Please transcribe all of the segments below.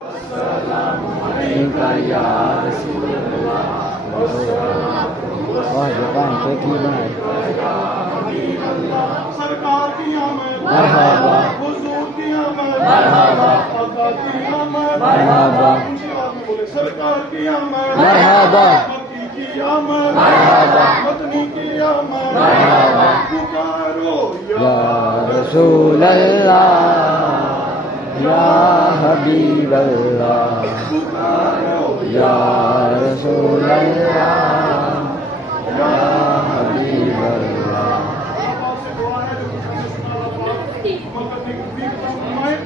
واہ زبان کوئی کی بنائے سرکار کی آمد مرحبا حضور کی آمد مرحبا آقا کی آمد مرحبا اونچی آواز میں بولے سرکار کی آمد مرحبا مکی کی آمد مرحبا مدنی کی آمد مرحبا پکارو یا رسول اللہ یا حبیب اللہ پکارو یا رسول اللہ یا حبیب اللہ آپ سے دعا ہے جو کچھ ہمیں سنا رہا عمل کرنے کی توفیق عطا فرمائے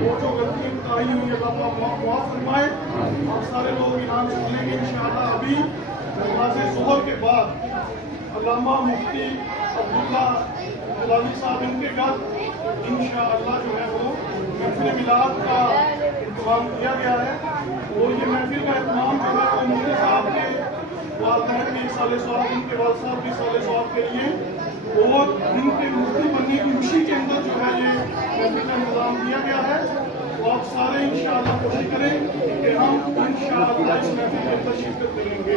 وہ جو غلطی بتائی ہوئی ہے اللہ معاف فرمائے آپ سارے لوگ یہاں سے ملیں گے انشاءاللہ ابھی نماز ظہر کے بعد علامہ مفتی عبداللہ جلالی صاحب ان کے گھر انشاءاللہ جو ہے وہ محفل میلاد کا انتظام کیا گیا ہے اور یہ محفل کا اہتمام جو ہے وہ مفتی صاحب کے والدین بھی سال ثواب ان کے والد صاحب بھی سال ثواب کے لیے اور ان کے مفتی بننے کی خوشی کے اندر جو ہے یہ محفل کا انتظام کیا گیا ہے تو آپ سارے انشاءاللہ کوشش کریں کہ ہم انشاءاللہ اس محفل میں تشریف کرتے رہیں گے